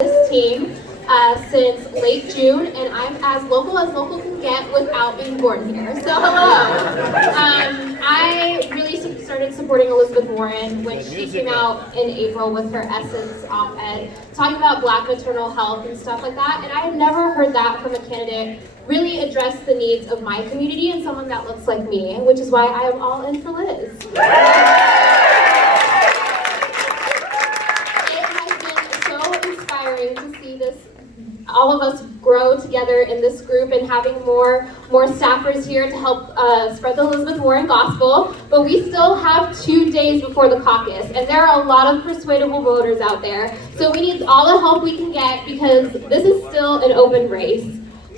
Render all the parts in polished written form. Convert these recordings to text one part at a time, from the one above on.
this team since late June, and I'm as local can get without being born here. So hello. I really started supporting Elizabeth Warren when she came out in April with her Essence op-ed, talking about Black maternal health and stuff like that, and I had never heard that from a candidate really address the needs of my community and someone that looks like me, which is why I am all in for Liz. To see this, all of us grow together in this group and having more staffers here to help spread the Elizabeth Warren gospel. But we still have 2 days before the caucus, and there are a lot of persuadable voters out there. So we need all the help we can get because this is still an open race.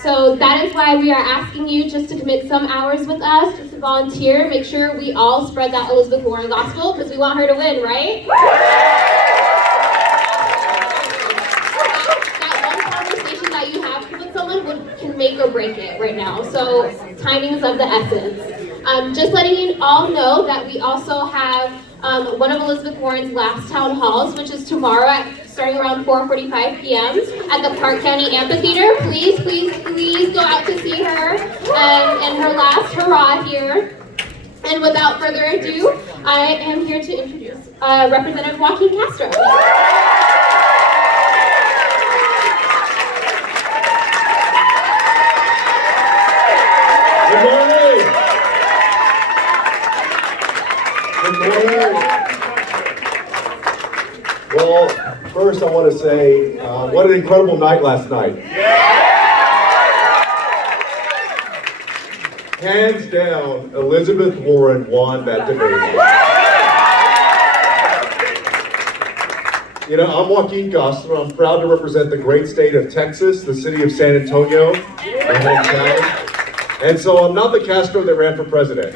So that is why we are asking you just to commit some hours with us, just to volunteer, make sure we all spread that Elizabeth Warren gospel because we want her to win, right? Can make or break it right now. So timing is of the essence. Just letting you all know that we also have one of Elizabeth Warren's last town halls, which is tomorrow starting around 4:45 p.m. at the Park County Amphitheater. Please go out to see her and her last hurrah here. And without further ado, I am here to introduce Representative Joaquin Castro. Good morning. Well, first I want to say, what an incredible night last night. Hands down, Elizabeth Warren won that debate. You know, I'm Joaquin Castro. I'm proud to represent the great state of Texas, the city of San Antonio, my hometown. And so I'm not the Castro that ran for president.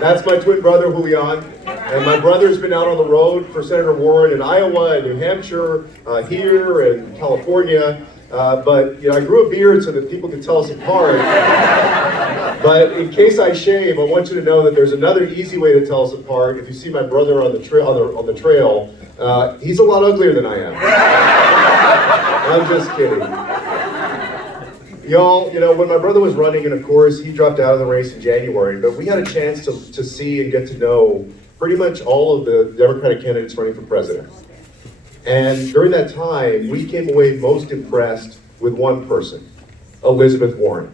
That's my twin brother, Julian. And my brother's been out on the road for Senator Warren in Iowa and New Hampshire, here in California. But you know, I grew a beard so that people could tell us apart. But in case I shave, I want you to know that there's another easy way to tell us apart. If you see my brother on the trail, he's a lot uglier than I am. I'm just kidding. Y'all, you know, when my brother was running, and of course he dropped out of the race in January, but we had a chance to see and get to know pretty much all of the Democratic candidates running for president. And during that time, we came away most impressed with one person, Elizabeth Warren.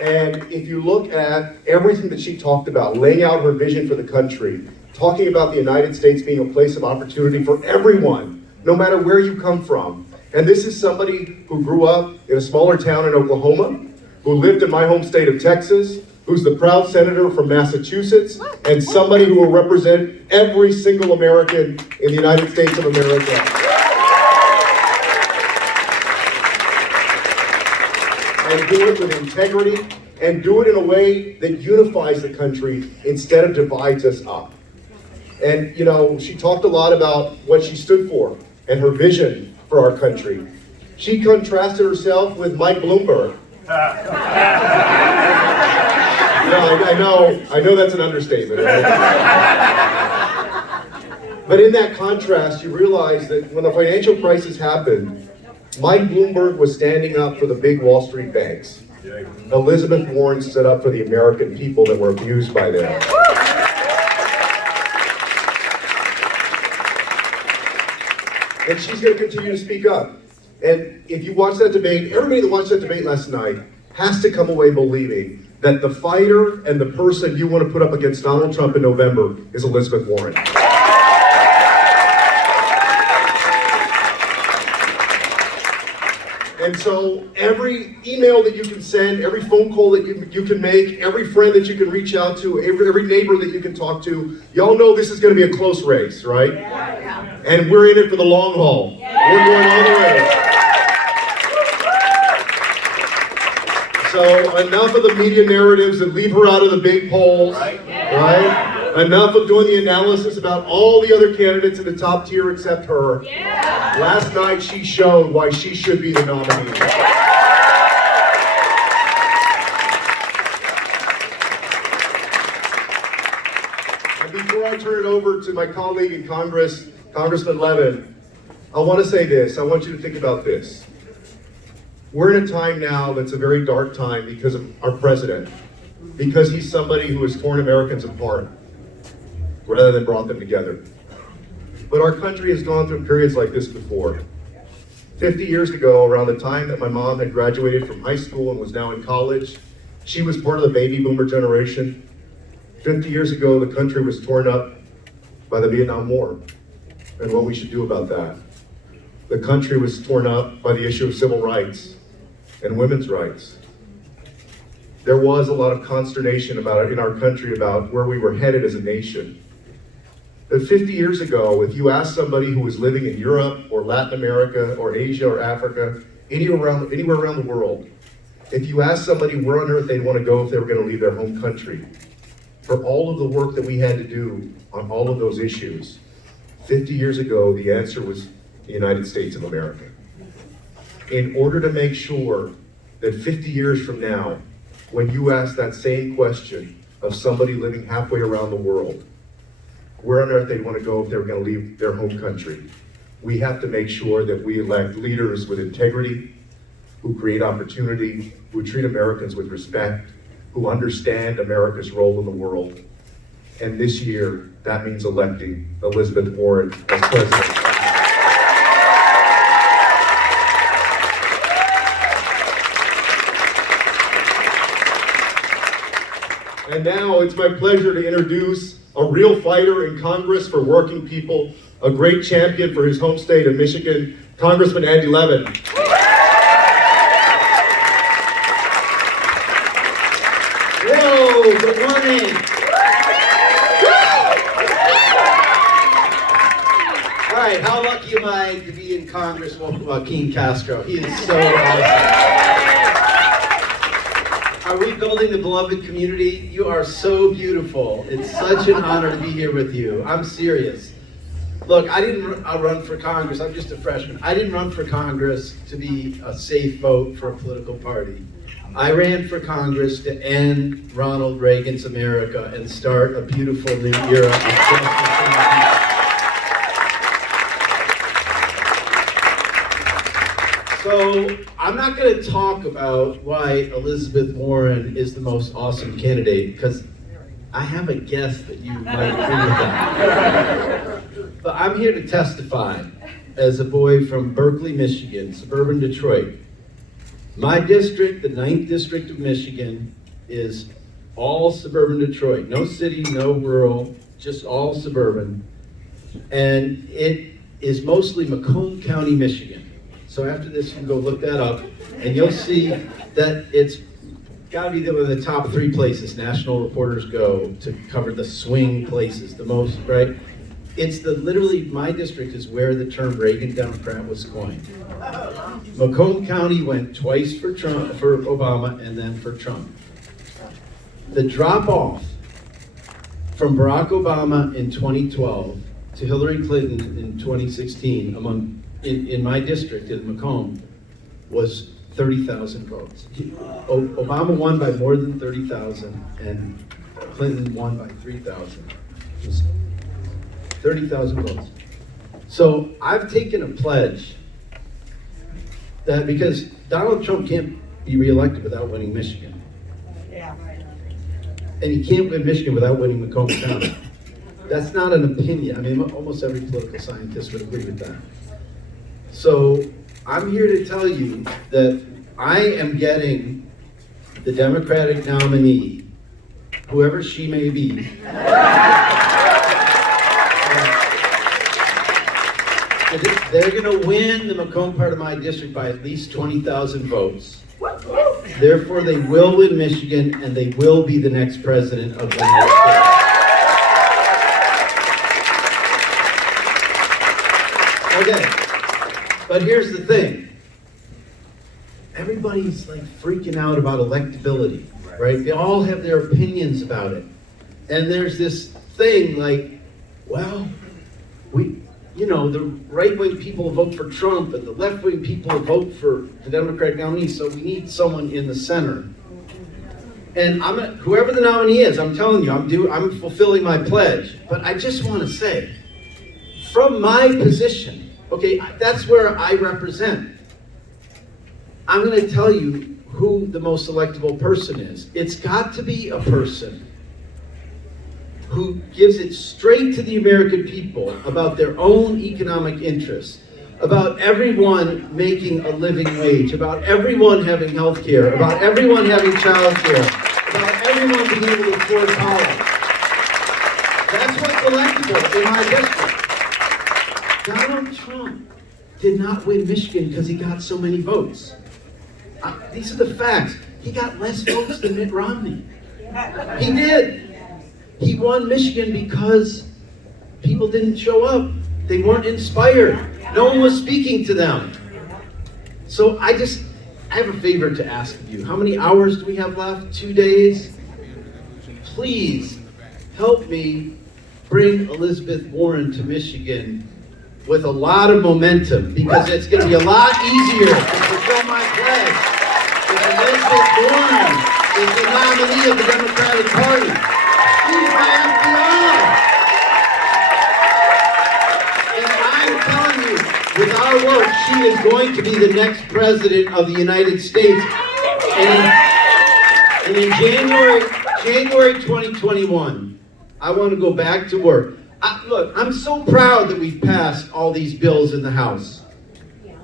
And if you look at everything that she talked about, laying out her vision for the country, talking about the United States being a place of opportunity for everyone, no matter where you come from. And this is somebody who grew up in a smaller town in Oklahoma, who lived in my home state of Texas, who's the proud senator from Massachusetts, and somebody who will represent every single American in the United States of America. And do it with integrity, and do it in a way that unifies the country instead of divides us up. And you know, she talked a lot about what she stood for and her vision for our country. She contrasted herself with Mike Bloomberg. I know that's an understatement, right? But in that contrast, you realize that when the financial crisis happened, Mike Bloomberg was standing up for the big Wall Street banks. Elizabeth Warren stood up for the American people that were abused by them. And she's going to continue to speak up. And if you watch that debate, everybody that watched that debate last night has to come away believing that the fighter and the person you want to put up against Donald Trump in November is Elizabeth Warren. And so every email that you can send, every phone call that you can make, every friend that you can reach out to, every neighbor that you can talk to, y'all know this is going to be a close race, right? Yeah. And we're in it for the long haul. Yeah. We're going all the way. So enough of the media narratives that leave her out of the big polls, right? Enough of doing the analysis about all the other candidates in the top tier except her. Yeah. Last night she showed why she should be the nominee. And before I turn it over to my colleague in Congress, Congressman Levin, I want to say this. I want you to think about this. We're in a time now that's a very dark time because of our president, because he's somebody who has torn Americans apart rather than brought them together. But our country has gone through periods like this before. 50 years ago, around the time that my mom had graduated from high school and was now in college, she was part of the baby boomer generation. 50 years ago, the country was torn up by the Vietnam War and what we should do about that. The country was torn up by the issue of civil rights and women's rights. There was a lot of consternation about it in our country about where we were headed as a nation. But 50 years ago, if you asked somebody who was living in Europe or Latin America or Asia or Africa, anywhere around the world, if you asked somebody where on earth they'd want to go if they were going to leave their home country, for all of the work that we had to do on all of those issues, 50 years ago, the answer was the United States of America. In order to make sure that 50 years from now, when you ask that same question of somebody living halfway around the world, where on earth they'd want to go if they were going to leave their home country, we have to make sure that we elect leaders with integrity, who create opportunity, who treat Americans with respect, who understand America's role in the world. And this year, that means electing Elizabeth Warren as president. And now it's my pleasure to introduce a real fighter in Congress for working people, a great champion for his home state of Michigan, Congressman Andy Levin. Whoa, good morning. All right, how lucky am I to be in Congress with Joaquin Castro? He is so awesome. Are we building the beloved community? You are so beautiful. It's such an honor to be here with you. I'm serious. Look, I didn't run for Congress. I'm just a freshman. I didn't run for Congress to be a safe vote for a political party. I ran for Congress to end Ronald Reagan's America and start a beautiful new era of justice. So I'm not going to talk about why Elizabeth Warren is the most awesome candidate, because I have a guess that you might agree with that. But I'm here to testify as a boy from Berkeley, Michigan, suburban Detroit. My district, the 9th District of Michigan, is all suburban Detroit. No city, no rural, just all suburban. And it is mostly Macomb County, Michigan. So after this, you can go look that up, and you'll see that it's got to be one of the top 3 places national reporters go to cover the swing places the most, right? It's literally, my district is where the term Reagan Democrat was coined. Macomb County went twice for Obama, and then for Trump. The drop off from Barack Obama in 2012 to Hillary Clinton in 2016 in my district in Macomb was 30,000 votes. Obama won by more than 30,000, and Clinton won by 3,000. 30,000 votes. So I've taken a pledge that because Donald Trump can't be reelected without winning Michigan. Yeah. And he can't win Michigan without winning Macomb County. That's not an opinion. I mean, almost every political scientist would agree with that. So I'm here to tell you that I am getting the Democratic nominee, whoever she may be. They're going to win the Macomb part of my district by at least 20,000 votes. Therefore, they will win Michigan, and they will be the next president of the United States. Okay. But here's the thing. Everybody's like freaking out about electability, right? They all have their opinions about it. And there's this thing like, well, the right-wing people vote for Trump and the left-wing people vote for the Democratic nominee, so we need someone in the center. And whoever the nominee is, I'm telling you, I'm fulfilling my pledge. But I just want to say, from my position, okay, that's where I represent. I'm going to tell you who the most electable person is. It's got to be a person who gives it straight to the American people about their own economic interests, about everyone making a living wage, about everyone having health care, about everyone having child care, about everyone being able to afford college. That's what's electable in my district. Donald Trump did not win Michigan because he got so many votes. These are the facts. He got less votes than Mitt Romney. He did. He won Michigan because people didn't show up. They weren't inspired. No one was speaking to them. So I have a favor to ask of you. How many hours do we have left? 2 days? Please help me bring Elizabeth Warren to Michigan with a lot of momentum, because it's going to be a lot easier to fulfill my pledge if Elizabeth Warren is the nominee of the Democratic Party. She's my FBI. And I'm telling you, with our work, she is going to be the next president of the United States. And in January 2021, I want to go back to work. Look, I'm so proud that we've passed all these bills in the House.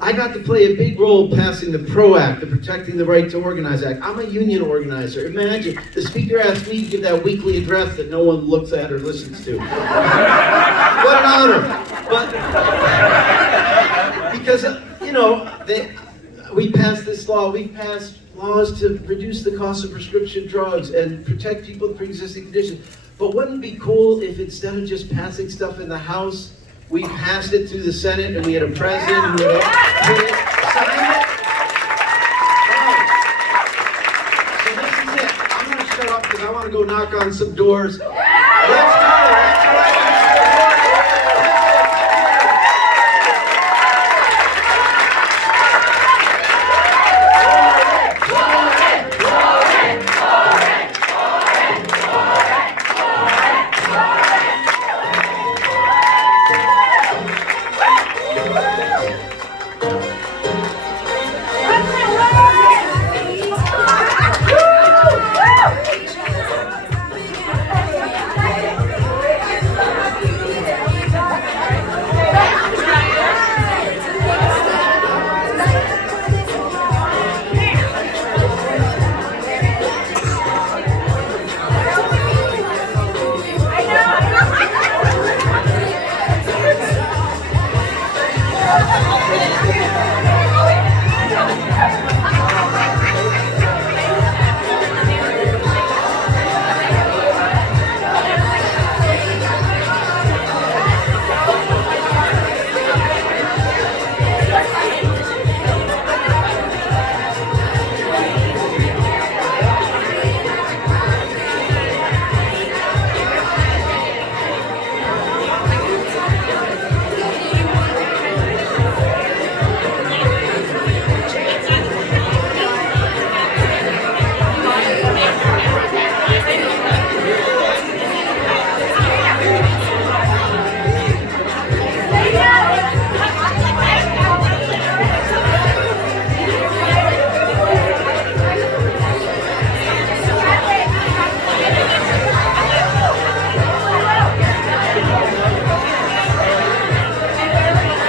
I got to play a big role passing the PRO Act, the Protecting the Right to Organize Act. I'm a union organizer. Imagine, the speaker asked me to give that weekly address that no one looks at or listens to. What an honor. But, because, we passed this law, we passed laws to reduce the cost of prescription drugs and protect people with pre-existing conditions. But wouldn't it be cool if instead of just passing stuff in the House, we passed it through the Senate and we had a president who would sign it? Right. So this is it. I'm going to shut up because I want to go knock on some doors. Let's